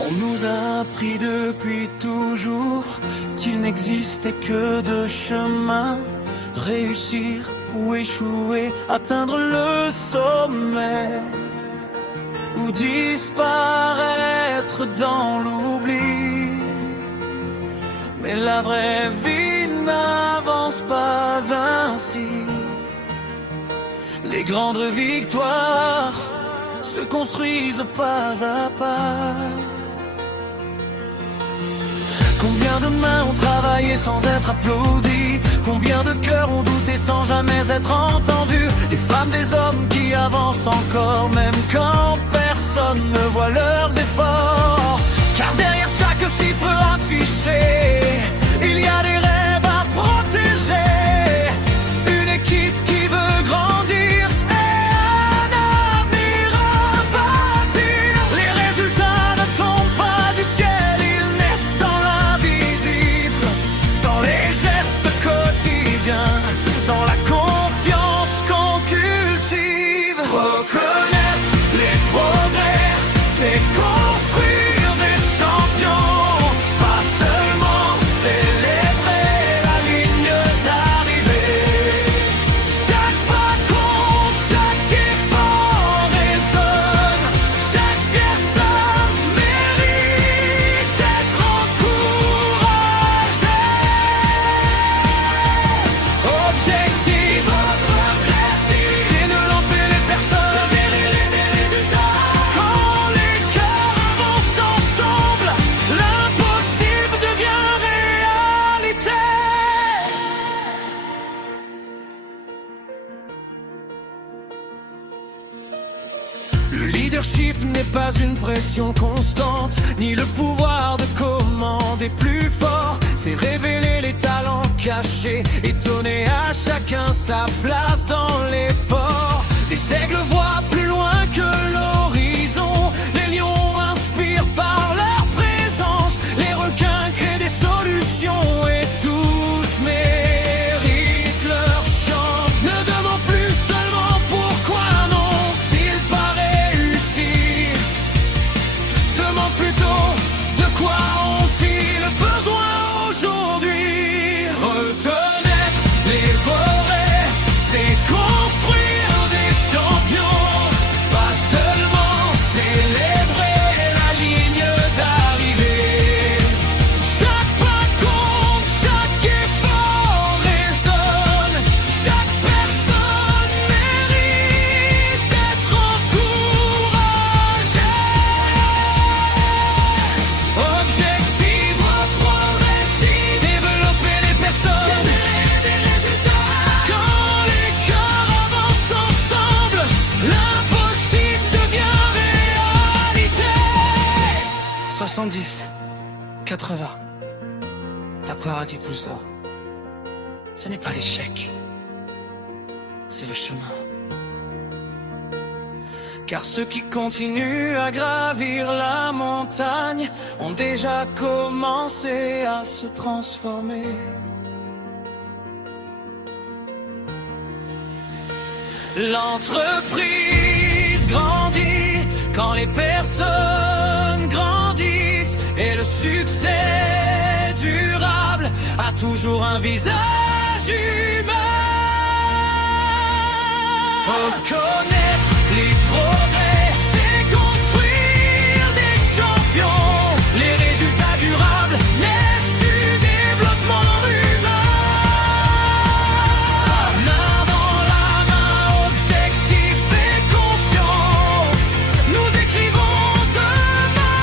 On nous a appris depuis toujours qu'il n'existait que deux chemins: réussir ou échouer, atteindre le sommet ou disparaître dans l'oubli. Mais la vraie vie n'avance pas ainsi. Les grandes victoires se construisent pas à pas. Combien de mains ont travaillé sans être applaudis? Combien de cœurs ont douté sans jamais être entendus? Des femmes, des hommes qui avancent encore, même quand personne ne voit leurs efforts. Car derrière chaque chiffre affiché, il y a des rêves à protéger. Une équipe qui veut grandir et un avenir à bâtir. Les résultats ne tombent pas du ciel, ils naissent dans l'invisible, dans les gestes quotidiens, dans la confiance qu'on cultive. Reconnaître les progrès, c'est construire des champions, pas seulement célébrer la ligne d'arrivée. Chaque pas compte, chaque effort résonne, chaque personne mérite d'être encouragée. Objectif, développer les personnes, des résultats. Quand les cœurs avancent ensemble, l'impossible devient réalité. Le leadership n'est pas une pression constante, ni le pouvoir de commander plus fort. C'est révéler les talents cachés et donner à chacun sa place dans l'effort. Les aigles voient plus loin que l'horizon, les lions inspirent par leur présence, les requins créent des solutions et tous méritent leur chance. Ne demande plus seulement pourquoi n'ont-ils pas réussi, demande plutôt de quoi ont-ils besoin aujourd'hui. Reconnaître les forêts, c'est construire des champions, pas seulement célébrer la ligne d'arrivée. Chaque pas compte, chaque effort résonne, chaque personne mérite d'être encouragée. Objectif, progressif, développer les personnes, générer des résultats. Quand les cœurs avancent ensemble, l'impossible devient réalité. 70, 80, d'après Radio Poussa. Ce n'est pas l'échec, c'est le chemin. Car ceux qui continuent à gravir la montagne ont déjà commencé à se transformer. L'entreprise grandit quand les personnes grandissent, et le succès durable a toujours un visage humain. Reconnaître les progrès, c'est construire des champions. Les résultats durables naissent du développement humain. Main dans la main, objectif et confiance, nous écrivons demain.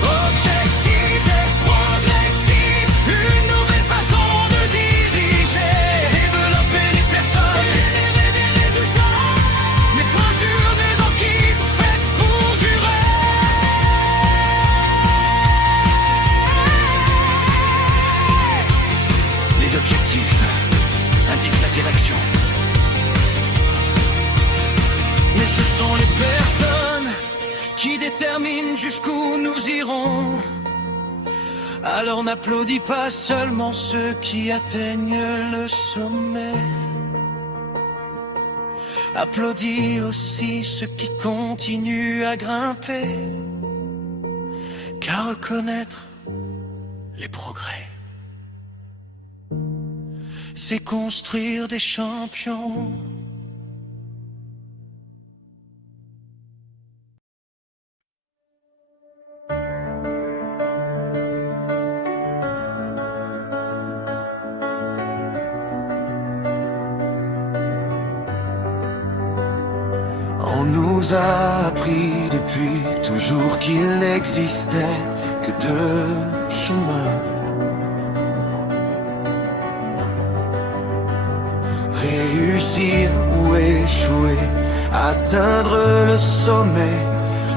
Objectif et progressif, une nouvelle façon de diriger. Développer les personnes, générer des résultats, mais pas sur des équipes faites pour durer. Les objectifs indiquent la direction, mais ce sont les personnes qui déterminent jusqu'où nous irons. Alors n'applaudis pas seulement ceux qui atteignent le sommet, Applaudis aussi ceux qui continuent à grimper, car reconnaître les progrès, c'est construire des champions. On nous a appris depuis toujours qu'il n'existait que deux chemins. Réussir ou échouer, atteindre le sommet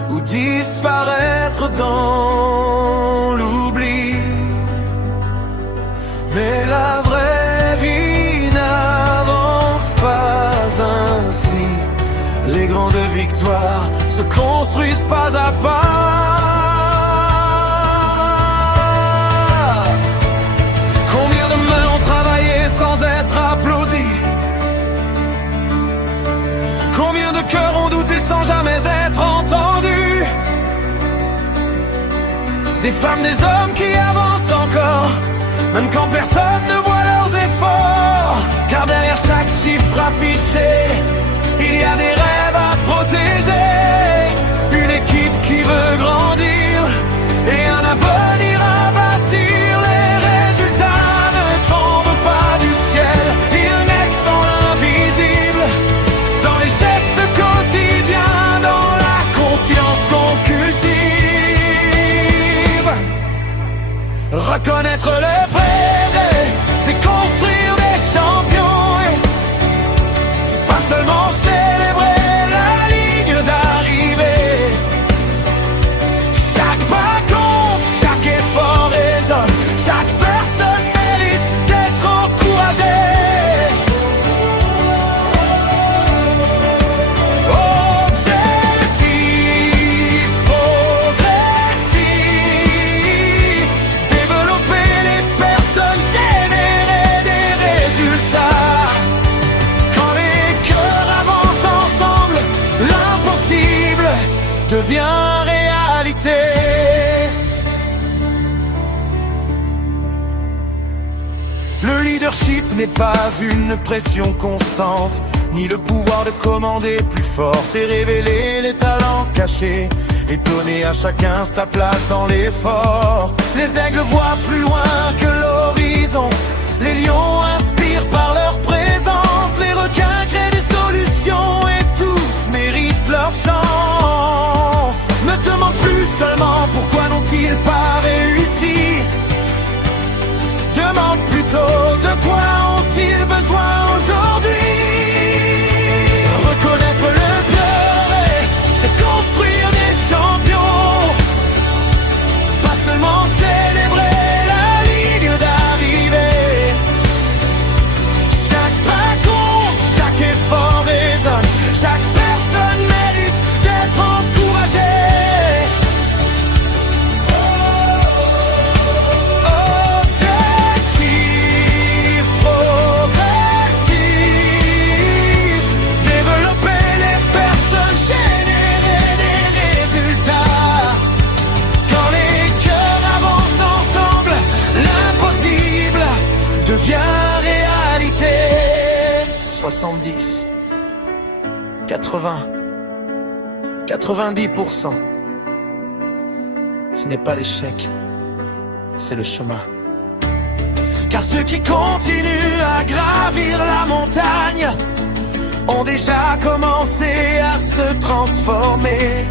ou disparaître dans l'oubli. Mais la vraie vie n'avance pas ainsi. Les grandes victoires se construisent pas à pas. Combien de mains ont travaillé sans être applaudis? Combien de cœurs ont douté sans jamais être entendus? Des femmes, des hommes qui avancent encore, même quand personne ne voit leurs efforts. Car derrière chaque chiffre affiché, il y a des rêves à protéger, une équipe qui veut grandir et un avenir à bâtir. Les résultats ne tombent pas du ciel, ils naissent dans l'invisible, dans les gestes quotidiens, dans la confiance qu'on cultive. Reconnaître le vrai, c'est construire des champions, pas seulement célébrer la ligne d'arrivée. Chaque pas compte, chaque effort résonne, chaque personne mérite d'être encouragée. Objectif progressif, développer les personnes, générer des résultats. Quand les cœurs avancent ensemble, l'impossible devient réalité. Le leadership n'est pas une pression constante, ni le pouvoir de commander plus fort. C'est révéler les talents cachés et donner à chacun sa place dans l'effort. Les aigles voient plus loin que l'horizon, les lions inspirent par leur présence, les requins créent des solutions et tous méritent leur chance. Ne demande plus seulement pourquoi n'ont-ils pas réussi, demande plutôt de quoi ont-ils besoin aujourd'hui. Reconnaître le pleurer, c'est construire des champions, pas seulement célébrer la ligne d'arrivée. Chaque pas compte, chaque effort résonne, chaque personne mérite d'être encouragée. Objectif progressif, développer les personnes, générer des résultats. Quand les cœurs avancent ensemble, l'impossible devient réalité. 70, 80, 90%. Ce n'est pas l'échec, c'est le chemin. Car ceux qui continuent à gravir la montagne ont déjà commencé à se transformer.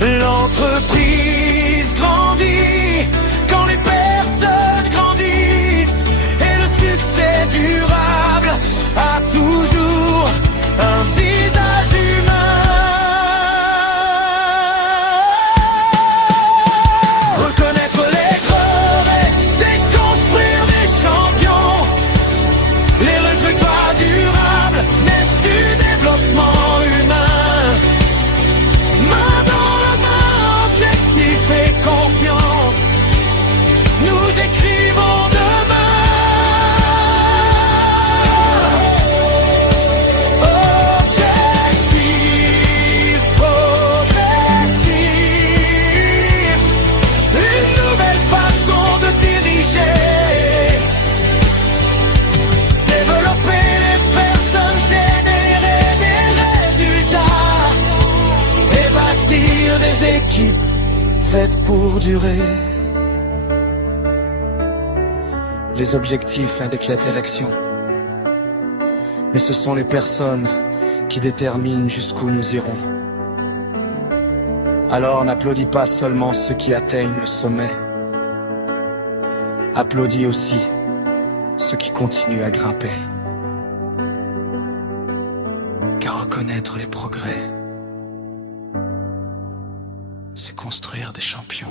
L'entreprise grandit quand les personnes grandissent, et le succès durable a toujours un visage humain. Reconnaître les crevets, c'est construire des champions. Les résultats durables naissent du développement humain. Main dans la main, objectif et confiance. toujours durer. Les objectifs indiquent la direction, mais ce sont les personnes qui déterminent jusqu'où nous irons. Alors n'applaudis pas seulement ceux qui atteignent le sommet, applaudis aussi ceux qui continuent à grimper. Car reconnaître les progrès, c'est construire des champions.